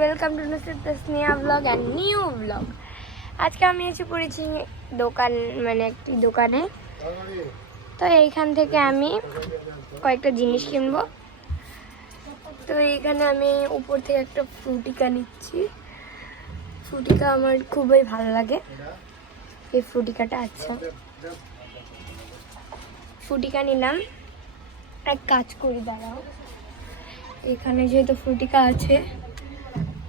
Welcome to Sneha blog and new blog. আজকে আমি এসে পড়েছি দোকান মানে একটি দোকানে। তো এইখান থেকে আমি কয়েকটা জিনিস কিনবো। তো এইখানে আমি উপর থেকে একটা ফ্রুটিকা নিচ্ছি। ফ্রুটিকা আমার খুবই ভালো লাগে, এই ফ্রুটিকাটা। আচ্ছা, ফ্রুটিকা নিলাম। এক কাজ করি, দাঁড়াও, এখানে যেহেতু ফ্রুটিকা আছে,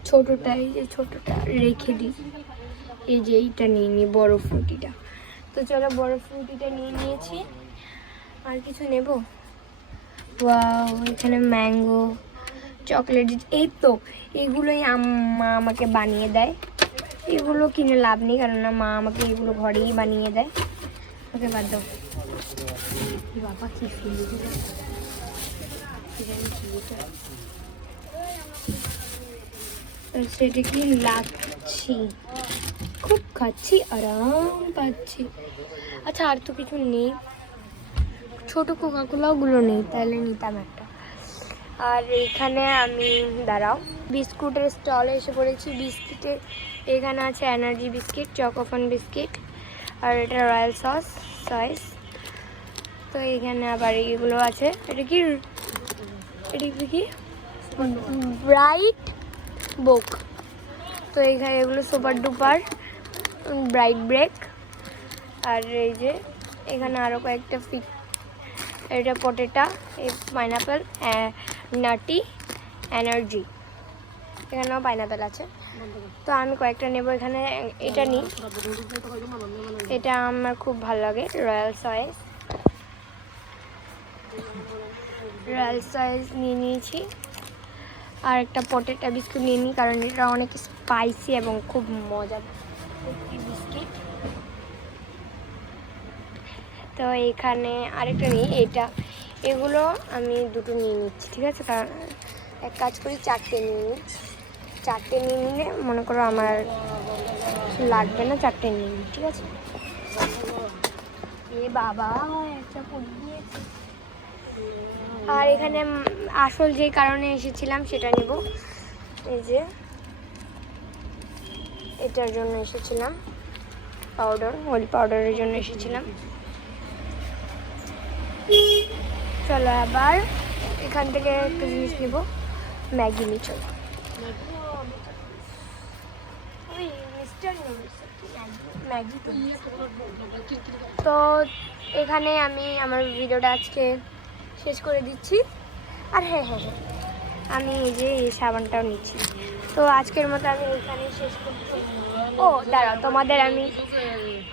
ছোটোটা, এই যে ছোটোটা রেখে দিই। এই যে এইটা নিয়ে নিই, বড়ো ফ্রুটিটা। তো চলো, বড়ো ফ্রুটিটা নিয়ে নিয়েছি। আর কিছু নেব? ওয়াও, এখানে ম্যাঙ্গো, চকলেট, এই তো এগুলোই মা আমাকে বানিয়ে দেয়। এগুলো কিনে লাভ নেই, কারণ না মা আমাকে এগুলো ঘরেই বানিয়ে দেয়। ওকে বাদ দাও। বাবা কি সেটা কি লাগছি, খুব খাচ্ছি, আরাম পাচ্ছি। আচ্ছা, আর তো কিছু নেই, ছোটো কোকাকোলাগুলো নেই, তাহলে নিতাম একটা। আর এখানে আমি, দাঁড়াও, বিস্কুটের স্টলে এসে পড়েছি। বিস্কিটের এখানে আছে এনার্জি বিস্কিট, চকোফন বিস্কিট, আর এটা রয়্যাল সস। তো এখানে আবার এগুলো আছে। এটা কি ব্রাইট বোক। তো এখানে এগুলো সুপার ডুপার ব্রাইট ব্রেক। আর এই যে এখানে আরও কয়েকটা এটা পটেটা, এই পাইনাপেল, নাটি, এনার্জি, এখানেও পাইনাপেল আছে। তো আমি কয়েকটা নেব। এখানে এটা নিই, এটা আমার খুব ভালো লাগে, রয়্যাল সস নিয়ে নিয়েছি। আর একটা পটেটা বিস্কুট নিয়ে নিই, কারণ এটা অনেক স্পাইসি এবং খুব মজার বিস্কিট। তো এখানে আরেকটা নিই, এগুলো আমি দুটো নিয়ে নিচ্ছি, ঠিক আছে? কারণ এক কাজ করি, চারটে নিয়ে নিলে মনে করো আমার লাগবে না, চারটে নিয়ে নিই, ঠিক আছে? এ বাবা, একটা দিয়েছে। আর এখানে আসল যে কারণে এসেছিলাম সেটা নেব। এই যে এটার জন্য এসেছিলাম, হোলি পাউডারের জন্য এসেছিলাম। চলো এবার এখান থেকে একটা জিনিস নেব, ম্যাগি নিই। চলো, তো এখানে আমি আমার ভিডিওটা আজকে শেষ করে দিচ্ছি। আর হ্যাঁ, আমি এই যে এই সাবানটাও নিচ্ছি। তো আজকের মতো আমি এখানেই শেষ করছি। ও দাঁড়াও, তোমাদের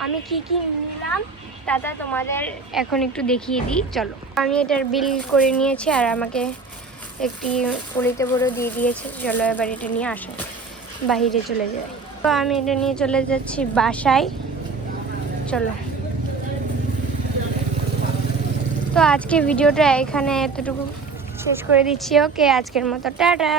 আমি কি নিলাম দাদা তোমাদের এখন একটু দেখিয়ে দিই। চলো, আমি এটার বিল করে নিয়েছি, আর আমাকে একটি পলিতে বড় দিয়ে দিয়েছে। চলো এবার এটা নিয়ে বাহিরে চলে যাই। তো আমি এটা নিয়ে চলে যাচ্ছি বাসায়। চলো, তো আজকে ভিডিওটা এখানে এতটুকু শেষ করে দিচ্ছি। ওকে, আজকের মতো টাটা।